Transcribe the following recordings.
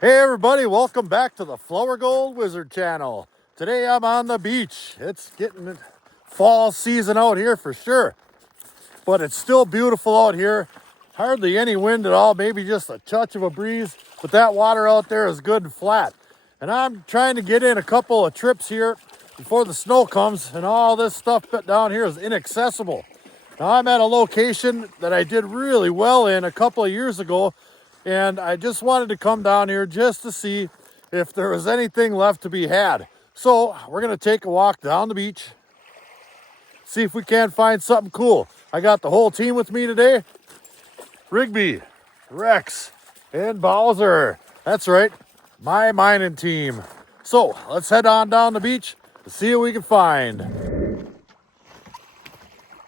Hey everybody, welcome back to the Flourgoldwizards channel. Today I'm on the beach. It's getting fall season out here for sure, but it's still beautiful out here. Hardly any wind at all, maybe just a touch of a breeze, but that water out there is good and flat. And I'm trying to get in a couple of trips here before the snow comes, and all this stuff down here is inaccessible. Now I'm at a location that I did really well in a couple of years ago, and I just wanted to come down here just to see if there was anything left to be had. So we're gonna take a walk down the beach, see if we can't find something cool. I got the whole team with me today. Rigby, Rex, and Bowser. That's right, my mining team. So let's head on down the beach to see what we can find.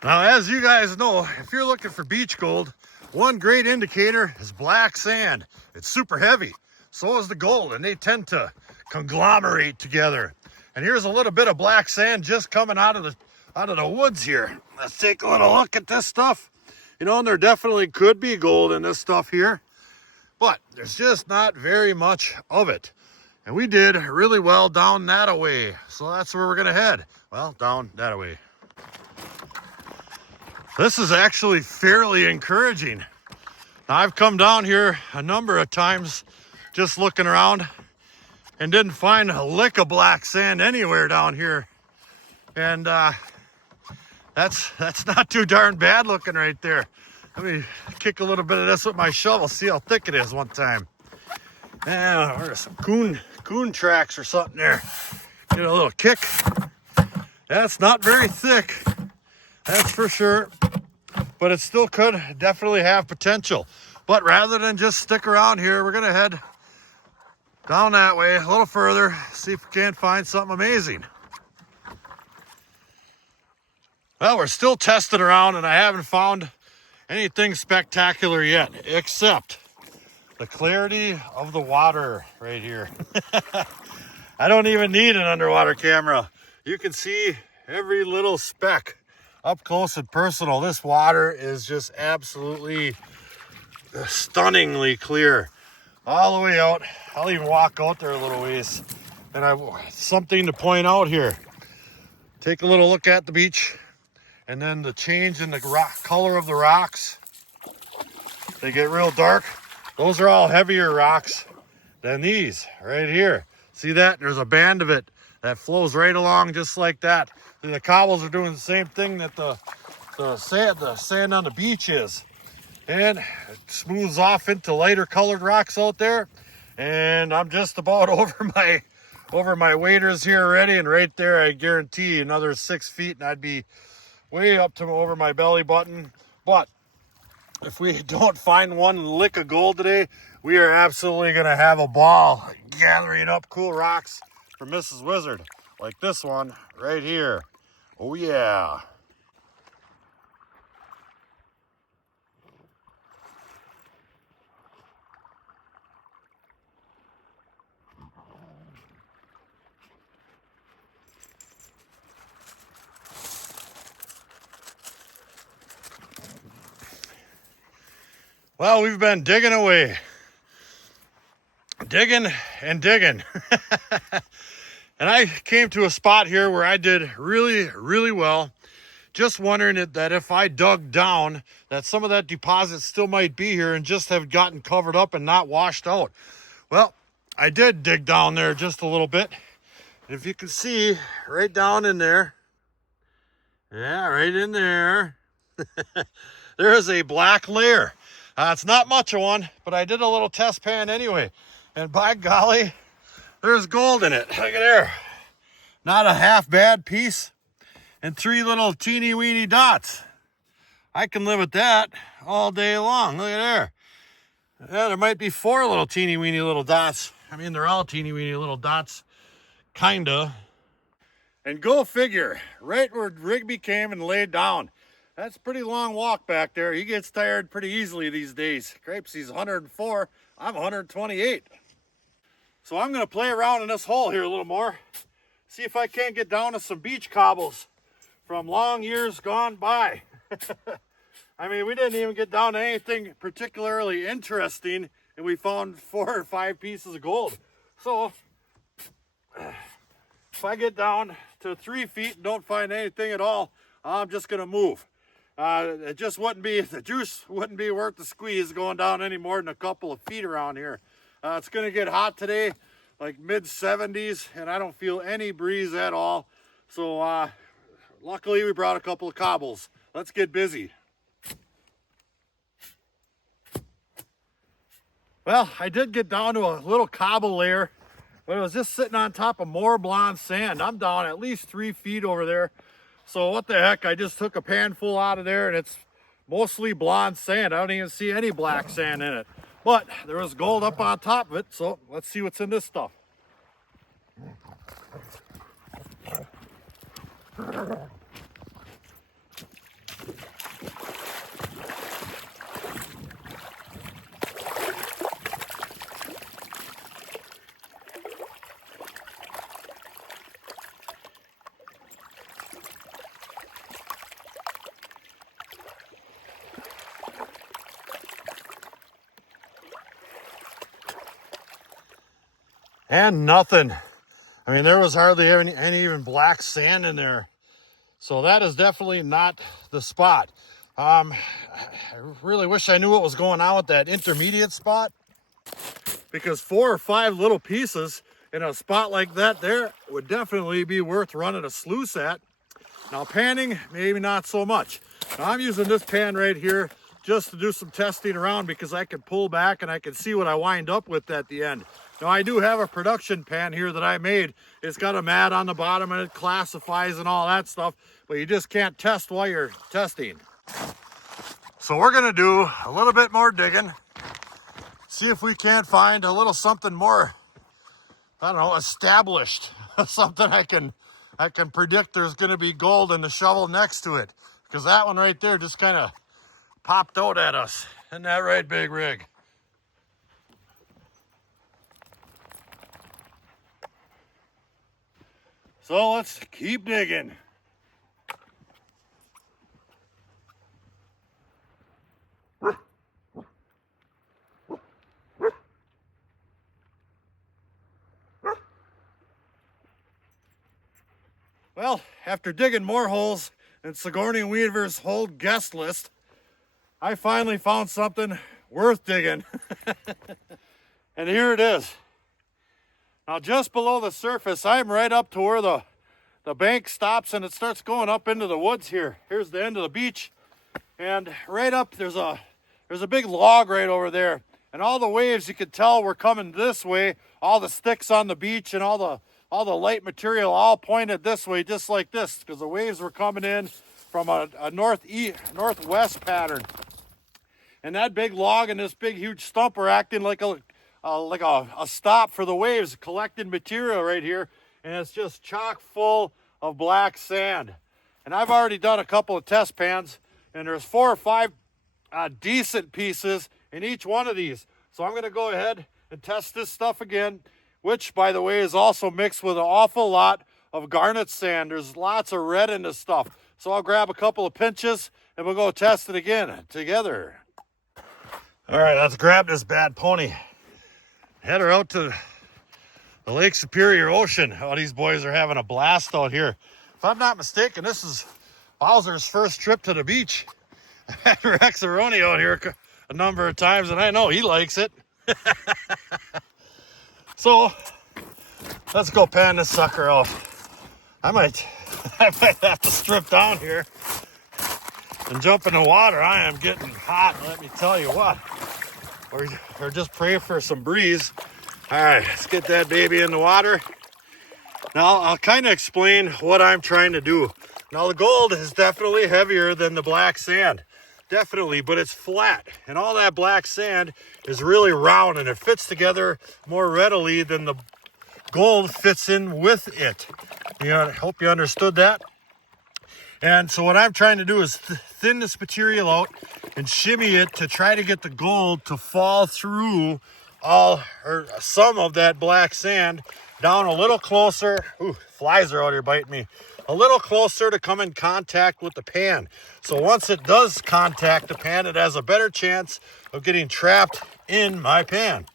Now, as you guys know, if you're looking for beach gold, one great indicator is black sand. It's super heavy. So is the gold, and they tend to conglomerate together. And here's a little bit of black sand just coming out of the woods here. Let's take a little look at this stuff. You know, and there definitely could be gold in this stuff here, but there's just not very much of it. And we did really well down that way. So that's where we're gonna head. Well, down that way. This is actually fairly encouraging. Now, I've come down here a number of times just looking around and didn't find a lick of black sand anywhere down here. And that's not too darn bad looking right there. Let me kick a little bit of this with my shovel, see how thick it is one time. Yeah, there's some coon tracks or something there. Get a little kick. That's not very thick, that's for sure. But it still could definitely have potential. But rather than just stick around here, we're gonna head down that way a little further, see if we can't find something amazing. Well, we're still testing around and I haven't found anything spectacular yet, except the clarity of the water right here. I don't even need an underwater camera. You can see every little speck up close and personal. This water is just absolutely stunningly clear all the way out. I'll even walk out there a little ways. And something to point out here. Take a little look at the beach, and then the change in the color of the rocks. They get real dark. Those are all heavier rocks than these right here. See that? There's a band of it that flows right along just like that. The cobbles are doing the same thing that the sand on the beach is. And it smooths off into lighter colored rocks out there. And I'm just about over my waders here already. And right there, I guarantee another 6 feet and I'd be way up to over my belly button. But if we don't find one lick of gold today, we are absolutely gonna have a ball gathering up cool rocks for Mrs. Wizard, like this one right here. Oh yeah. Well, we've been digging away. Digging and digging. And I came to a spot here where I did really, really well. Just wondering that if I dug down, that some of that deposit still might be here and just have gotten covered up and not washed out. Well, I did dig down there just a little bit. And if you can see right down in there, yeah, right in there, there is a black layer. It's not much of one, but I did a little test pan anyway. And by golly, there's gold in it. Look at there. Not a half bad piece. And 3 little teeny weeny dots. I can live with that all day long. Look at there. Yeah, there might be 4 little teeny weeny little dots. I mean, they're all teeny weeny little dots. Kinda. And go figure, right where Rigby came and laid down. That's a pretty long walk back there. He gets tired pretty easily these days. Cripes, he's 104. I'm 128. So I'm going to play around in this hole here a little more. See if I can't get down to some beach cobbles from long years gone by. I mean, we didn't even get down to anything particularly interesting and we found 4 or 5 pieces of gold. So if I get down to 3 feet and don't find anything at all, I'm just gonna move. It just wouldn't be, the juice wouldn't be worth the squeeze going down any more than a couple of feet around here. It's gonna get hot today, like mid 70s, and I don't feel any breeze at all. So luckily we brought a couple of cobbles. Let's get busy. Well, I did get down to a little cobble layer, but it was just sitting on top of more blonde sand. I'm down at least 3 feet over there. So what the heck, I just took a pan full out of there, and it's mostly blonde sand. I don't even see any black sand in it. But there was gold up on top of it, so let's see what's in this stuff. And nothing. I mean, there was hardly any even black sand in there. So that is definitely not the spot. I really wish I knew what was going on with that intermediate spot, because 4 or 5 little pieces in a spot like that there would definitely be worth running a sluice at. Now panning, maybe not so much. Now I'm using this pan right here just to do some testing around, because I can pull back and I can see what I wind up with at the end. Now I do have a production pan here that I made. It's got a mat on the bottom and it classifies and all that stuff, but you just can't test while you're testing. So we're gonna do a little bit more digging, see if we can't find a little something more, I don't know, established. Something I can predict there's gonna be gold in the shovel next to it, because that one right there just kind of popped out at us. Isn't that right, Big Rig? So let's keep digging. Well, after digging more holes in Sigourney Weaver's whole guest list, I finally found something worth digging. And here it is. Now just below the surface, I'm right up to where the bank stops and it starts going up into the woods here. Here's the end of the beach. And right up, there's a big log right over there. And all the waves, you could tell, were coming this way. All the sticks on the beach and all the light material all pointed this way, just like this, because the waves were coming in from a northwest pattern. And that big log and this big huge stump are acting like a stop for the waves, collecting material right here, and it's just chock full of black sand. And I've already done a couple of test pans, and there's 4 or 5 decent pieces in each one of these. So I'm going to go ahead and test this stuff again, which, by the way, is also mixed with an awful lot of garnet sand. There's lots of red in this stuff. So I'll grab a couple of pinches and we'll go test it again together. All right, let's grab this bad pony. Head her out to the Lake Superior Ocean. Oh, these boys are having a blast out here. If I'm not mistaken, this is Bowser's first trip to the beach. I've had Rex Aroni out here a number of times, and I know he likes it. So let's go pan this sucker off. I might have to strip down here and jump in the water. I am getting hot, let me tell you what. Or just pray for some breeze. All right, let's get that baby in the water. Now I'll kind of explain what I'm trying to do. Now the gold is definitely heavier than the black sand. Definitely, but it's flat. And all that black sand is really round and it fits together more readily than the gold fits in with it. I hope you understood that. And so what I'm trying to do is thin this material out and shimmy it to try to get the gold to fall through all or some of that black sand down a little closer. Ooh, flies are out here biting me. A little closer to come in contact with the pan. So once it does contact the pan, it has a better chance of getting trapped in my pan.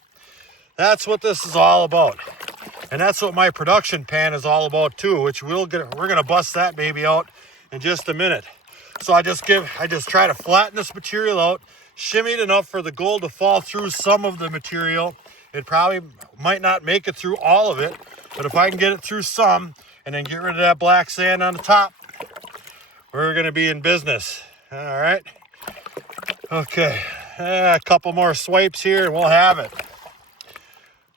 That's what this is all about. And that's what my production pan is all about too, which we're gonna bust that baby out in just a minute. So I just try to flatten this material out, shimmy it enough for the gold to fall through some of the material. It probably might not make it through all of it, but if I can get it through some and then get rid of that black sand on the top, we're gonna be in business. All right. Okay, a couple more swipes here and we'll have it.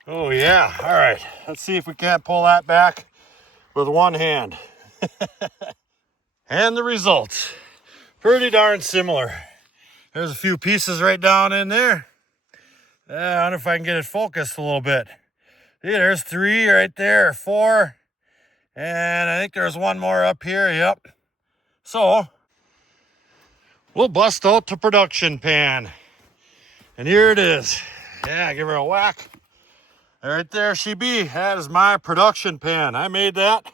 Oh yeah, all right. Let's see if we can't pull that back with one hand. And the results, pretty darn similar. There's a few pieces right down in there. I wonder if I can get it focused a little bit. See, there's 3 right there, 4. And I think there's one more up here, yep. So, we'll bust out the production pan. And here it is. Yeah, give her a whack. Right there she be. That is my production pan. I made that.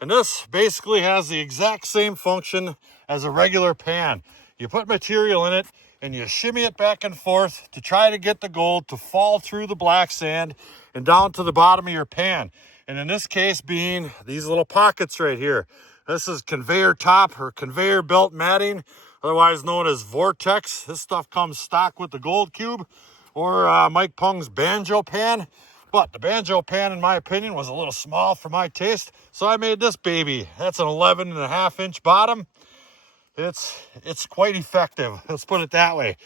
And this basically has the exact same function as a regular pan. You put material in it and you shimmy it back and forth to try to get the gold to fall through the black sand and down to the bottom of your pan. And in this case being these little pockets right here. This is conveyor top or conveyor belt matting, otherwise known as Vortex. This stuff comes stock with the gold cube or Mike Pung's banjo pan. But the banjo pan, in my opinion, was a little small for my taste. So I made this baby. That's an 11.5-inch bottom. It's quite effective. Let's put it that way.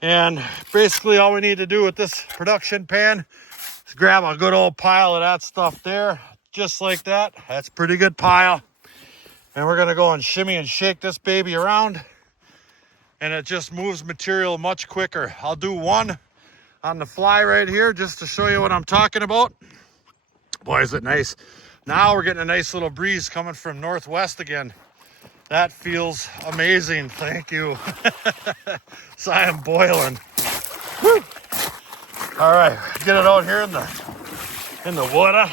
And basically all we need to do with this production pan is grab a good old pile of that stuff there. Just like that. That's a pretty good pile. And we're going to go and shimmy and shake this baby around. And it just moves material much quicker. I'll do one on the fly right here just to show you what I'm talking about. Boy, is it nice. Now we're getting a nice little breeze coming from northwest again. That feels amazing. Thank you. So I am boiling. Woo. All right, get it out here in the water.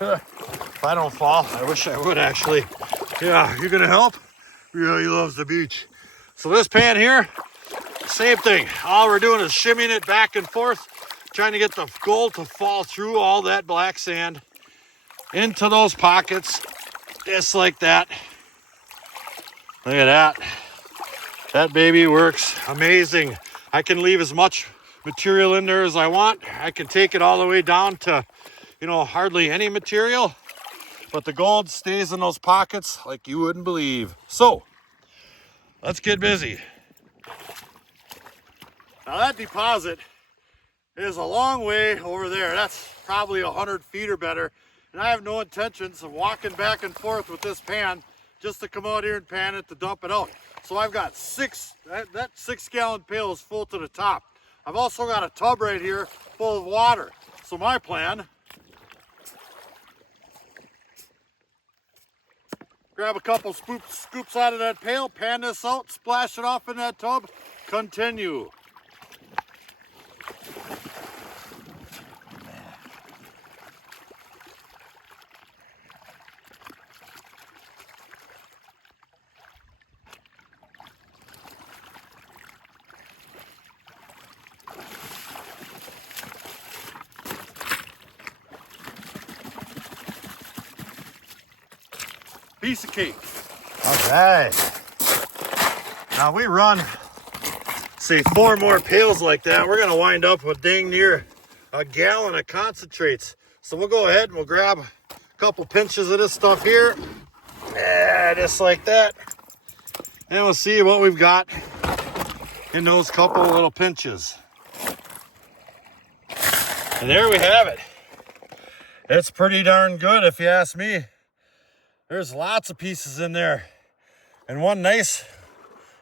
If I don't fall, I wish I would actually. Yeah, you gonna help? Yeah, he loves the beach. So this pan here, same thing. All we're doing is shimmying it back and forth, trying to get the gold to fall through all that black sand into those pockets, just like that. Look at that. That baby works amazing. I can leave as much material in there as I want. I can take it all the way down to, hardly any material. But the gold stays in those pockets like you wouldn't believe. So, let's get busy. Now that deposit is a long way over there. That's probably 100 feet or better. And I have no intentions of walking back and forth with this pan just to come out here and pan it to dump it out. So I've got that 6-gallon pail is full to the top. I've also got a tub right here full of water. So my plan, grab a couple scoops out of that pail, pan this out, splash it off in that tub, continue. Piece of cake. All right. Now we run, say 4 more pails like that. We're gonna wind up with dang near a gallon of concentrates. So we'll go ahead and we'll grab a couple pinches of this stuff here. Yeah, just like that. And we'll see what we've got in those couple little pinches. And there we have it. It's pretty darn good if you ask me. There's lots of pieces in there. And one nice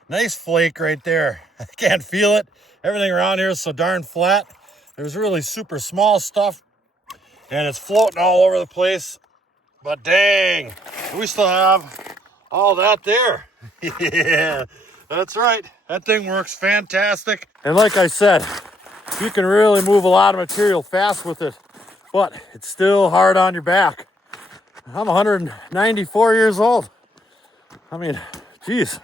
flake right there. I can't feel it. Everything around here is so darn flat. There's really super small stuff. And it's floating all over the place. But dang, we still have all that there. Yeah, that's right. That thing works fantastic. And like I said, You can really move a lot of material fast with it, but it's still hard on your back. I'm 194 years old. I mean, geez.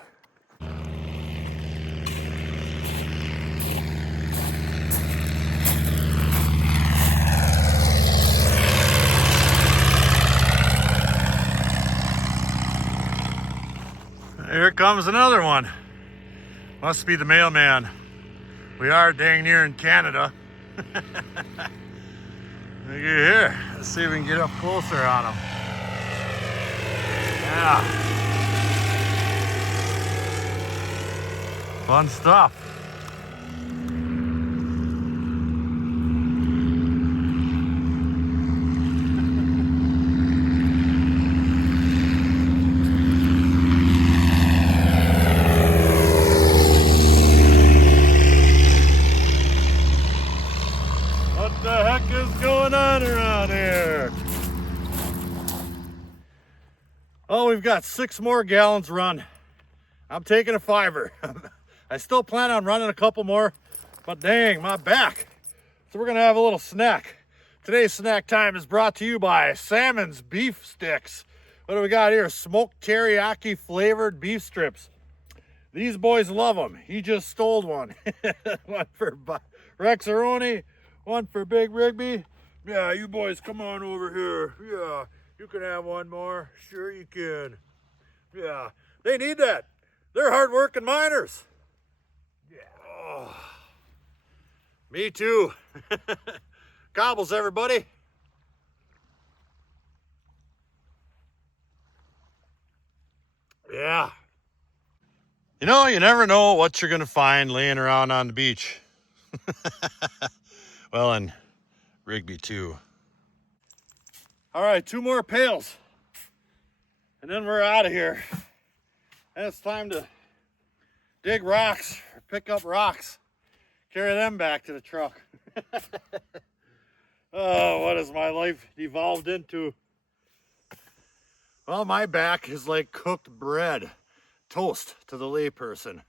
Here comes another one. Must be the mailman. We are dang near in Canada. Look at here. Let's see if we can get up closer on him. Yeah. Fun stuff. What the heck is going on around here? Oh, we've got 6 more gallons run. I'm taking a 5-er. I still plan on running a couple more, but dang, my back. So we're gonna have a little snack. Today's snack time is brought to you by Salmon's Beef Sticks. What do we got here? Smoked teriyaki flavored beef strips. These boys love them. He just stole one. One for Rexaroni, one for Big Rigby. Yeah, you boys come on over here. Yeah, you can have one more. Sure you can. Yeah, they need that. They're hard-working miners. Yeah. Oh. Me too. Gobbles, everybody. Yeah. You know, you never know what you're going to find laying around on the beach. Well, and Rigby too. All right, 2 more pails. And then we're out of here. And it's time to dig rocks, or pick up rocks, carry them back to the truck. Oh, what has my life devolved into? Well, my back is like cooked bread, toast to the layperson.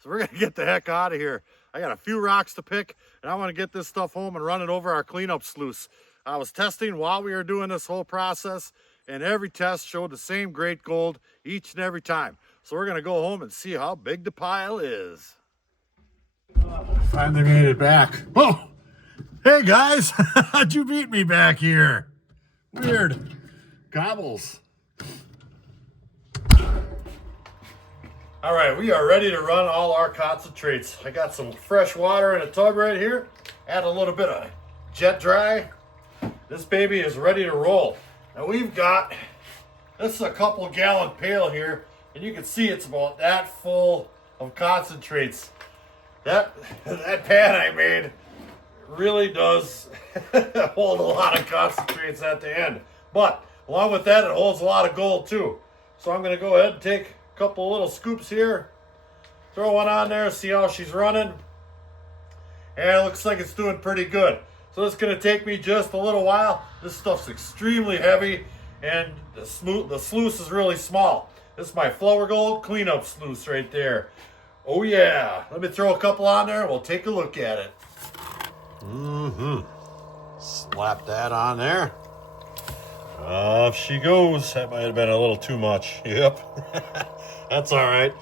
So we're gonna get the heck out of here. I got a few rocks to pick, and I want to get this stuff home and run it over our cleanup sluice. I was testing while we were doing this whole process, and every test showed the same great gold each and every time. So we're gonna go home and see how big the pile is. Finally made it back. Oh, hey guys, how'd you beat me back here? Weird. Gobbles. All right, we are ready to run all our concentrates. I got some fresh water in a tub right here. Add a little bit of jet dry. This baby is ready to roll. Now we've got, this is a couple gallon pail here, and you can see it's about that full of concentrates. That pan I made really does hold a lot of concentrates at the end. But along with that, it holds a lot of gold too. So I'm gonna go ahead and take a couple little scoops here, throw one on there, see how she's running. And it looks like it's doing pretty good. So it's gonna take me just a little while. This stuff's extremely heavy, and the sluice is really small. This is my Flourgold cleanup sluice right there. Oh yeah, let me throw a couple on there and we'll take a look at it. Slap that on there. Off she goes. That might have been a little too much. Yep. That's all right.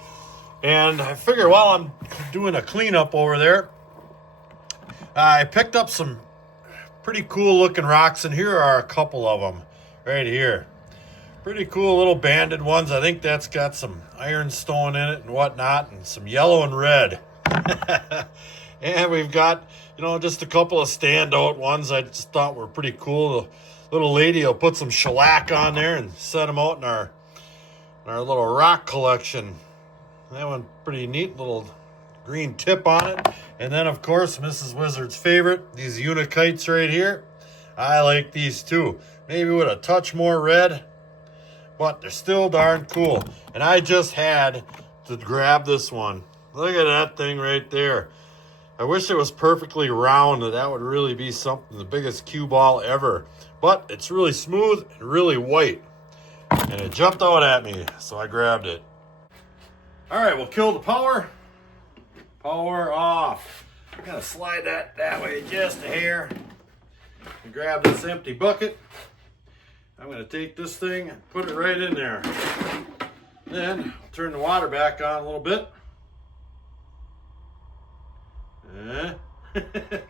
And I figure while I'm doing a cleanup over there, I picked up some pretty cool looking rocks, and here are a couple of them right here. Pretty cool little banded ones. I think that's got some ironstone in it and whatnot, and some yellow and red. And we've got, you know, just a couple of standout ones I just thought were pretty cool. The little lady will put some shellac on there and set them out in our little rock collection. That one pretty neat, little green tip on it. And then of course Mrs. Wizard's favorite, these unikites right here. I like these too. Maybe with a touch more red, but they're still darn cool. And I just had to grab this one. Look at that thing right there. I wish it was perfectly round. That would really be something, the biggest cue ball ever. But it's really smooth and really white. And it jumped out at me, so I grabbed it. All right, we'll kill the power. Power off. I'm gonna slide that way just a hair and grab this empty bucket. I'm gonna take this thing and put it right in there. Then turn the water back on a little bit.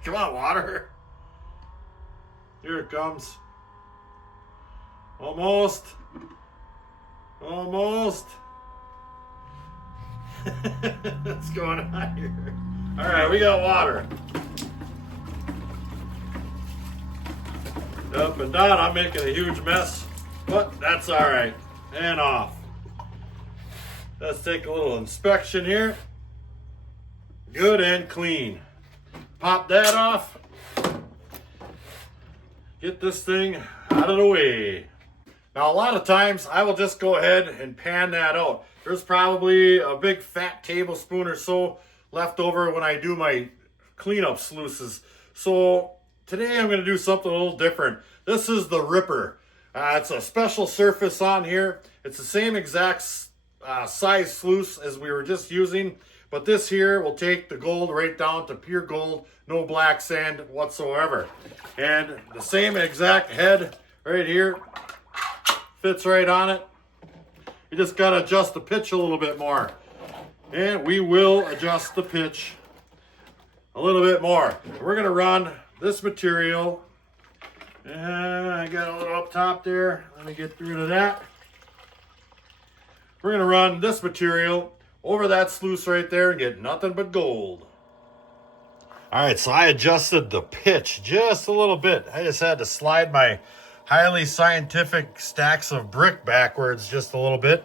Come on, water. Here it comes. Almost. Almost. What's going on here? All right, we got water. Up and down, I'm making a huge mess, but that's all right. And off. Let's take a little inspection here. Good and clean. Pop that off. Get this thing out of the way. Now, a lot of times I will just go ahead and pan that out. There's probably a big fat tablespoon or so left over when I do my cleanup sluices. So today I'm going to do something a little different. This is the Ripper. It's a special surface on here. It's the same exact size sluice as we were just using, but this here will take the gold right down to pure gold, no black sand whatsoever. And the same exact head right here fits right on it. You just got to adjust the pitch a little bit more. And we will adjust the pitch a little bit more. We're going to run this material. And I got a little up top there. Let me get rid of that. We're going to run this material over that sluice right there and get nothing but gold. All right, so I adjusted the pitch just a little bit. I just had to slide my highly scientific stacks of brick backwards just a little bit.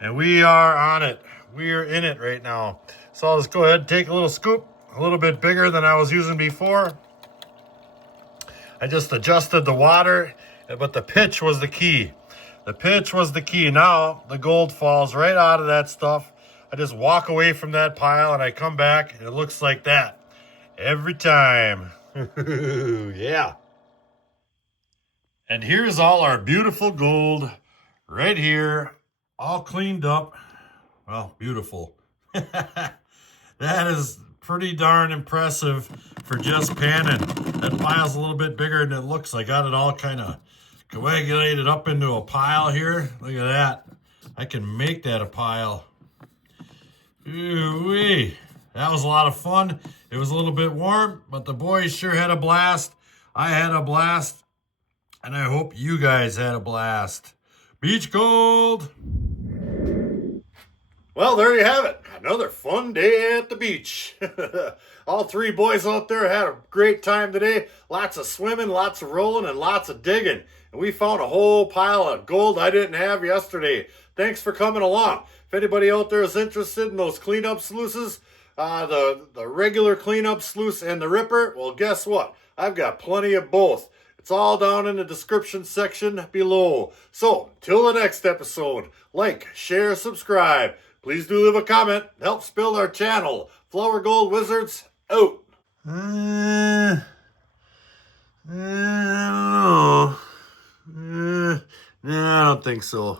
And we are on it. We are in it right now. So I'll just go ahead and take a little scoop, a little bit bigger than I was using before. I just adjusted the water, but the pitch was the key. The pitch was the key. Now the gold falls right out of that stuff. I just walk away from that pile and I come back and it looks like that every time. Yeah. And here's all our beautiful gold right here, all cleaned up. Well, beautiful. That is pretty darn impressive for just panning. That pile's a little bit bigger than it looks. I got it all kind of coagulated up into a pile here. Look at that. I can make that a pile. Ooh-wee. That was a lot of fun. It was a little bit warm, but the boys sure had a blast. I had a blast. And I hope you guys had a blast. Beach gold! Well, there you have it. Another fun day at the beach. All three boys out there had a great time today. Lots of swimming, lots of rolling, and lots of digging. And we found a whole pile of gold I didn't have yesterday. Thanks for coming along. If anybody out there is interested in those cleanup sluices, the regular cleanup sluice and the Ripper, well, guess what? I've got plenty of both. It's all down in the description section below. So, till the next episode, like, share, subscribe. Please do leave a comment. Helps build our channel. Flourgoldwizards out. I don't know. I don't think so.